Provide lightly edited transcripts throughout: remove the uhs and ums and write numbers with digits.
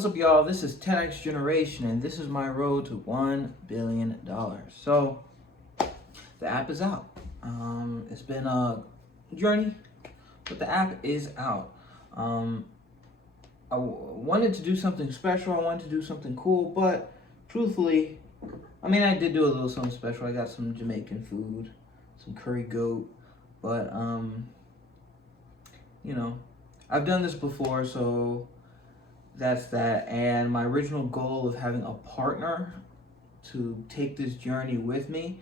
What's up, y'all? This is 10X Generation, and this is my road to $1 billion. So, the app is out. It's been a journey, but the app is out. I wanted to do something special. I wanted to do something cool, but truthfully, I did do a little something special. I got some Jamaican food, some curry goat, but I've done this before, so that's that. And my original goal of having a partner to take this journey with me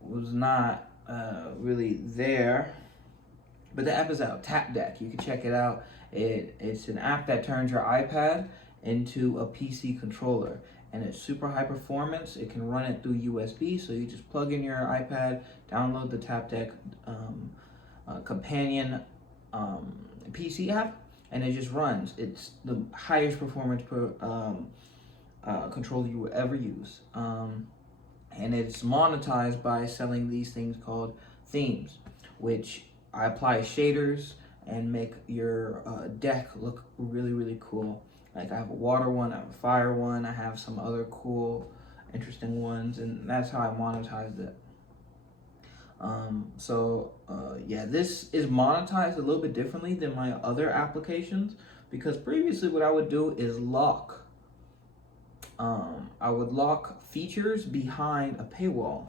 was not really there. But the app is out, Tap Deck. You can check it out. It's an app that turns your iPad into a PC controller, and it's super high performance. It can run it through USB, so you just plug in your iPad, download the Tap Deck companion PC app, and it just runs. It's the highest performance controller you will ever use. And it's monetized by selling these things called themes, which I apply shaders and make your deck look really, really cool. Like I have a water one, I have a fire one, I have some other cool, interesting ones, and that's how I monetized it. This is monetized a little bit differently than my other applications, because previously what I would do is lock. I would lock features behind a paywall,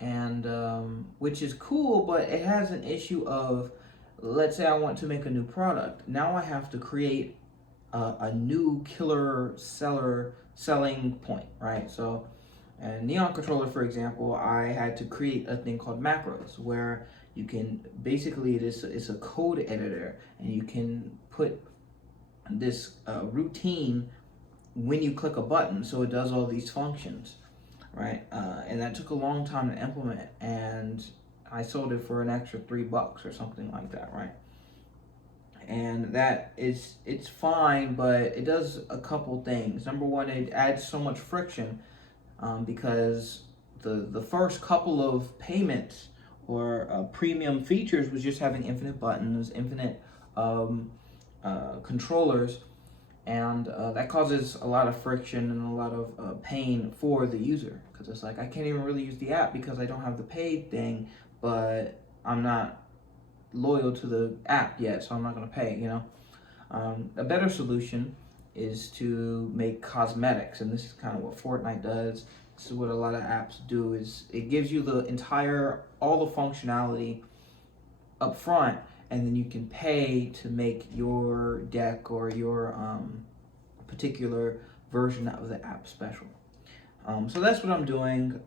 and which is cool, but it has an issue of, let's say I want to make a new product. Now I have to create a new killer selling point, right? So, and Neon Controller, for example, I had to create a thing called macros, where you can basically, it's a code editor, and you can put this routine when you click a button, so it does all these functions, right? And that took a long time to implement, and I sold it for an extra $3 or something like that, right? And it's fine, but it does a couple things. Number one, it adds so much friction, because the first couple of payments or premium features was just having infinite buttons, infinite controllers, and that causes a lot of friction and a lot of pain for the user, because it's like I can't even really use the app because I don't have the paid thing, but I'm not loyal to the app yet, so I'm not going to pay, A better solution is to make cosmetics, and this is kind of what Fortnite does. This is what a lot of apps do, is it gives you all the functionality up front, and then you can pay to make your deck or your particular version of the app special. So that's what I'm doing.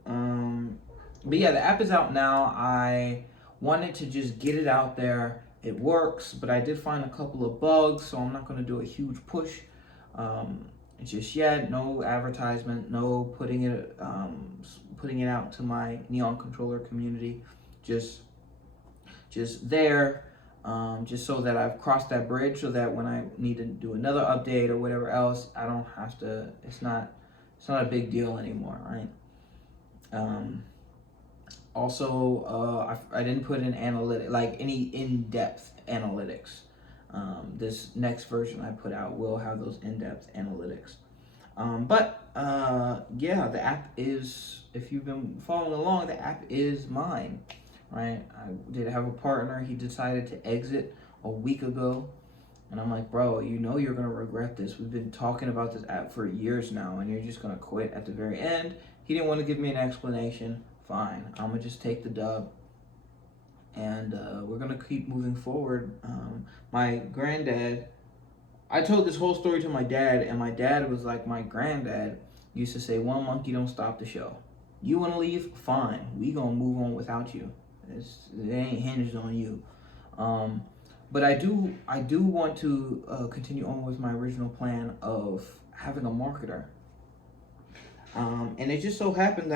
But yeah, the app is out now. I wanted to just get it out there. It works, but I did find a couple of bugs, so I'm not going to do a huge push just yet. No advertisement, no putting it out to my Neon Controller community. Just there, just so that I've crossed that bridge, so that when I need to do another update or whatever else, I don't have to. It's not a big deal anymore, right? Also, I didn't put in any in-depth analytics. This next version I put out will have those in-depth analytics. The app is, if you've been following along, the app is mine, right? I did have a partner. He decided to exit a week ago. And I'm like, bro, you're going to regret this. We've been talking about this app for years now, and you're just going to quit at the very end. He didn't want to give me an explanation. Fine, I'm going to just take the dub, and we're going to keep moving forward. My granddad, I told this whole story to my dad, and my dad was like, my granddad used to say, one monkey don't stop the show. You want to leave? Fine. We going to move on without you. It ain't hinged on you. But I do want to continue on with my original plan of having a marketer. And it just so happened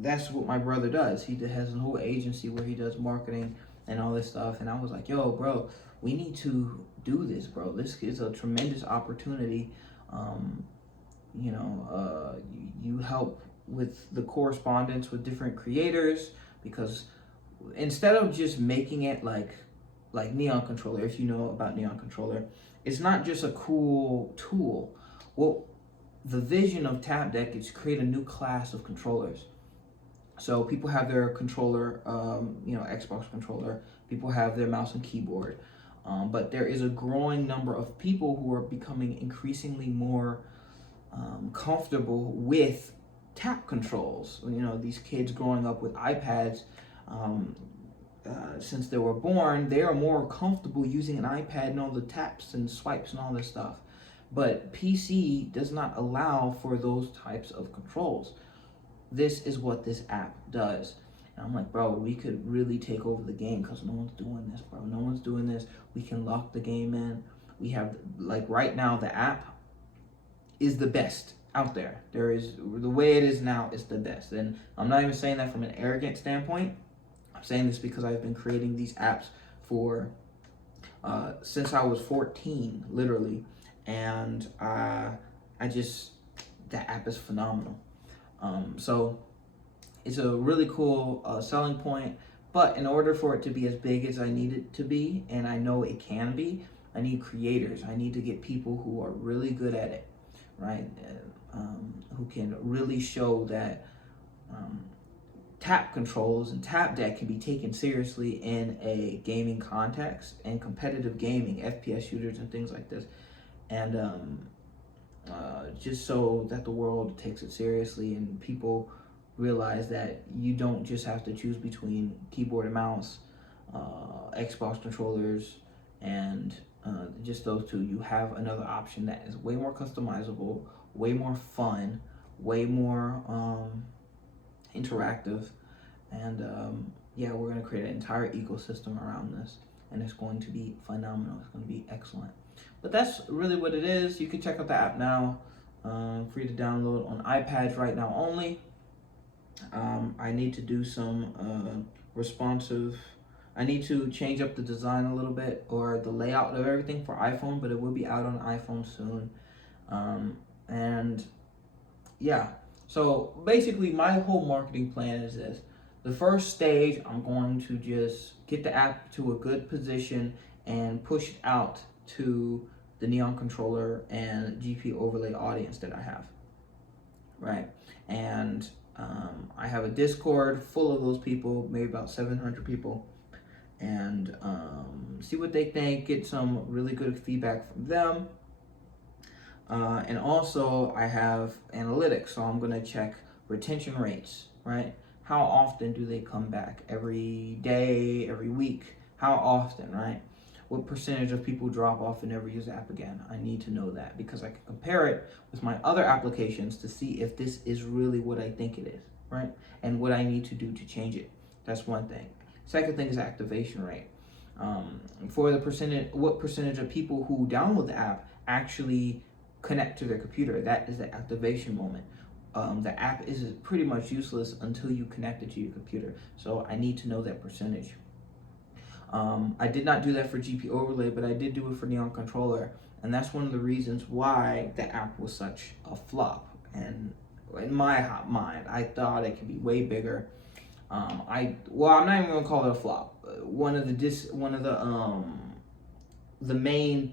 that's what my brother does. He has a whole agency where he does marketing and all this stuff. And I was like, yo, bro, we need to do this, bro. This is a tremendous opportunity. You help with the correspondence with different creators, because instead of just making it like Neon Controller, if you know about Neon Controller, it's not just a cool tool. Well, the vision of TapDeck is to create a new class of controllers. So people have their controller, Xbox controller. People have their mouse and keyboard. But there is a growing number of people who are becoming increasingly more comfortable with tap controls. These kids growing up with iPads, since they were born, they are more comfortable using an iPad and all the taps and swipes and all this stuff. But PC does not allow for those types of controls. This is what this app does. And I'm like, bro, we could really take over the game because no one's doing this, bro. No one's doing this. We can lock the game in. We have, like, right now, the app is the best out there. The way it is now is the best. And I'm not even saying that from an arrogant standpoint. I'm saying this because I've been creating these apps for since I was 14, literally. And that app is phenomenal. So it's a really cool selling point, but in order for it to be as big as I need it to be, and I know it can be, I need creators. I need to get people who are really good at it, right? Who can really show that tap controls and TapDeck can be taken seriously in a gaming context and competitive gaming, FPS shooters and things like this. And just so that the world takes it seriously and people realize that you don't just have to choose between keyboard and mouse, Xbox controllers, and just those two. You have another option that is way more customizable, way more fun, way more interactive, and we're going to create an entire ecosystem around this, and it's going to be phenomenal. It's going to be excellent. But that's really what it is. You can check out the app now, free to download on iPads right now only. I need to do some I need to change up the design a little bit, or the layout of everything for iPhone, but it will be out on iPhone soon. So basically my whole marketing plan is this. The first stage, I'm going to just get the app to a good position and push it out to the Neon controller and GP overlay audience that I have, right? And I have a Discord full of those people, maybe about 700 people, and see what they think, get some really good feedback from them. And also I have analytics, so I'm gonna check retention rates, right? How often do they come back? Every day, every week? How often, right? What percentage of people drop off and never use the app again? I need to know that because I can compare it with my other applications to see if this is really what I think it is, right? And what I need to do to change it. That's one thing. Second thing is activation rate. For the what percentage of people who download the app actually connect to their computer? That is the activation moment. The app is pretty much useless until you connect it to your computer. So I need to know that percentage. I did not do that for GP Overlay, but I did do it for Neon Controller, and that's one of the reasons why the app was such a flop. And in my mind, I thought it could be way bigger. I'm not even gonna call it a flop. One of the main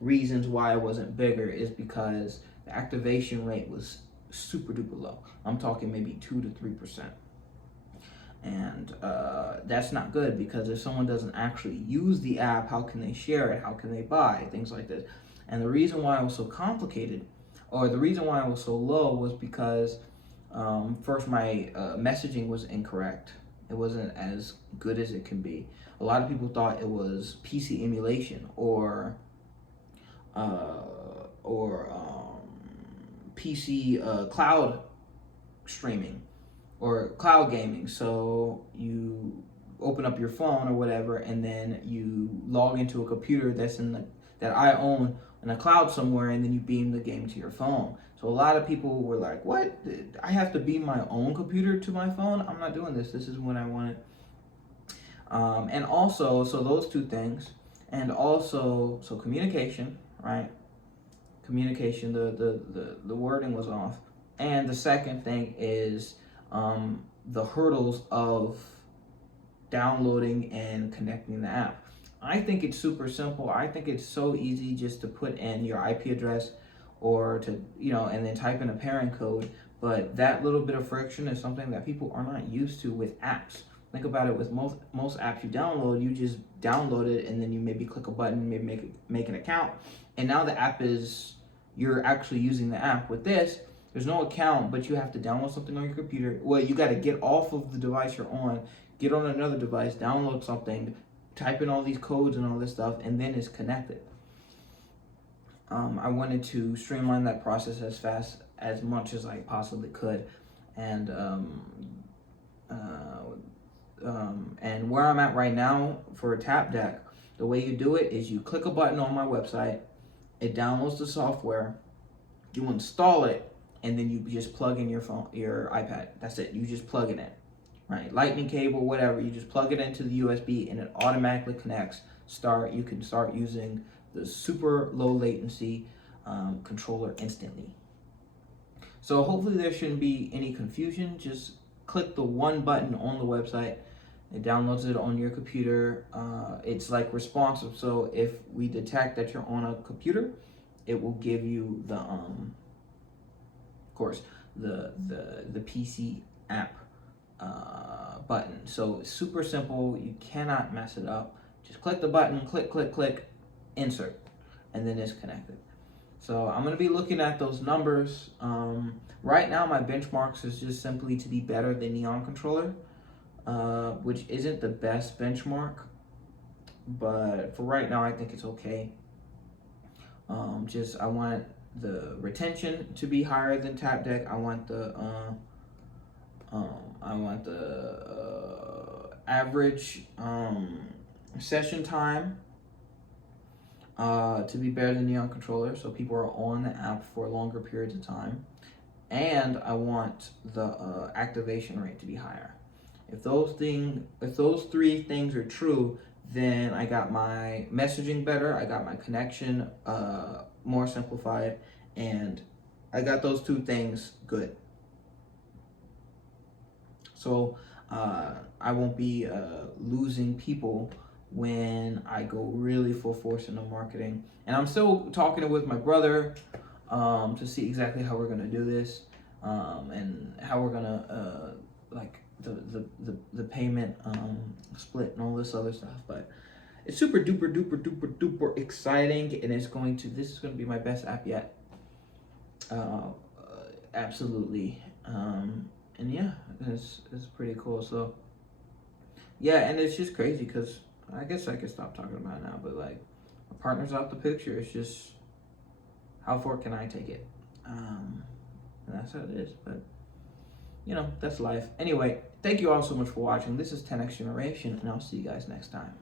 reasons why it wasn't bigger is because the activation rate was super duper low. I'm talking maybe 2 to 3%. And that's not good, because if someone doesn't actually use the app, how can they share it? How can they buy? Things like this. And the reason why it was so complicated, or the reason why it was so low, was because first, my messaging was incorrect. It wasn't as good as it can be. A lot of people thought it was PC emulation or PC cloud streaming or cloud gaming. So you open up your phone or whatever, and then you log into a computer that I own in a cloud somewhere, and then you beam the game to your phone. So a lot of people were like, what? I have to beam my own computer to my phone? I'm not doing this. This is when I want it. And also, so those two things, and also, so communication, right? Communication, the wording was off. And the second thing is the hurdles of downloading and connecting the app. I think it's super simple. I think it's so easy just to put in your IP address or to, and then type in a pairing code. But that little bit of friction is something that people are not used to with apps. Think about it, with most apps you download, you just download it and then you maybe click a button, maybe make an account, and now the app is, you're actually using the app. With this, there's no account, but you have to download something on your computer. Well, you got to get off of the device you're on, get on another device, download something, type in all these codes and all this stuff, and then it's connected. I wanted to streamline that process as much as I possibly could, and where I'm at right now for TapDeck, the way you do it is you click a button on my website, it downloads the software, you install it, and then you just plug in your phone, your iPad. That's it. You just plug it in, right? Lightning cable, whatever. You just plug it into the USB, and it automatically connects. You can start using the super low latency controller instantly. So hopefully there shouldn't be any confusion. Just click the one button on the website. It downloads it on your computer. It's like responsive. So if we detect that you're on a computer, it will give you the of course, the PC app button. So it's super simple. You cannot mess it up. Just click the button, click, insert, and then it's connected. So I'm going to be looking at those numbers. Right now, my benchmarks is just simply to be better than Neon Controller, which isn't the best benchmark, but for right now, I think it's okay. I want the retention to be higher than TapDeck. I want the average session time to be better than Neon Controller, so people are on the app for longer periods of time. And I want the activation rate to be higher. If those three things are true, then I got my messaging better, I got my connection more simplified, and I got those two things good. So I won't be losing people when I go really full force into marketing. And I'm still talking with my brother to see exactly how we're gonna do this, and how we're gonna like the payment split and all this other stuff. But it's super duper exciting, and this is gonna be my best app yet. Absolutely. And yeah, it's pretty cool. So yeah, and it's just crazy because I guess I could stop talking about it now, but like, my partner's out the picture. It's just, how far can I take it? And that's how it is. But that's life. Anyway, thank you all so much for watching. This is 10X Generation, and I'll see you guys next time.